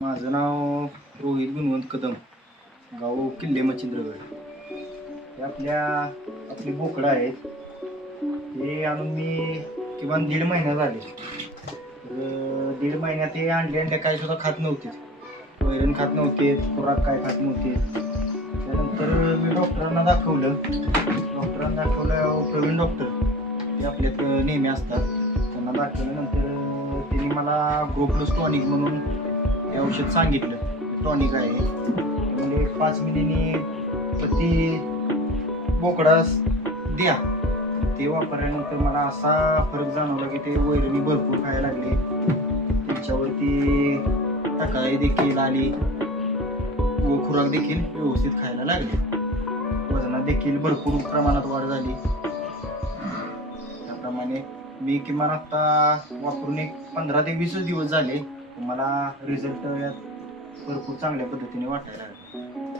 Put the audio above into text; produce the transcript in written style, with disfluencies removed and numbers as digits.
माझं नाव रोहित गुणवंत कदम, गाव किल्ले मच्छिंद्रगड. हे आपली बोकडं आहेत. हे आणून मी किमान 1.5 महिना झाले. तर 1.5 महिन्यात हे अंडे काय सुद्धा खात नव्हते, वैरण खात नव्हते, खुराक काय खात नव्हते. त्यानंतर मी डॉक्टरांना दाखवलं. प्रवीण डॉक्टर ते आपल्यात नेहमी असतात. त्यांना दाखवल्यानंतर त्यांनी मला ग्रोप्लस टॉनिक म्हणून हे औषध सांगितलं. टॉनिक आहे म्हणजे 5 मिलीनी प्रति बोकडास द्या. ते वापरल्यानंतर मला असा फरक जाणवला की ते वैरणी भरपूर खायला लागले. त्याच्यावरती टकाई देखील आली व खुराक देखील व्यवस्थित खायला लागले. वजनात देखील भरपूर प्रमाणात वाढ झाली. त्याप्रमाणे मी किमान आता वापरून 15 ते 20 दिवस झाले. मला रिझल्ट यात भरपूर चांगल्या पद्धतीने वाटायला लागले.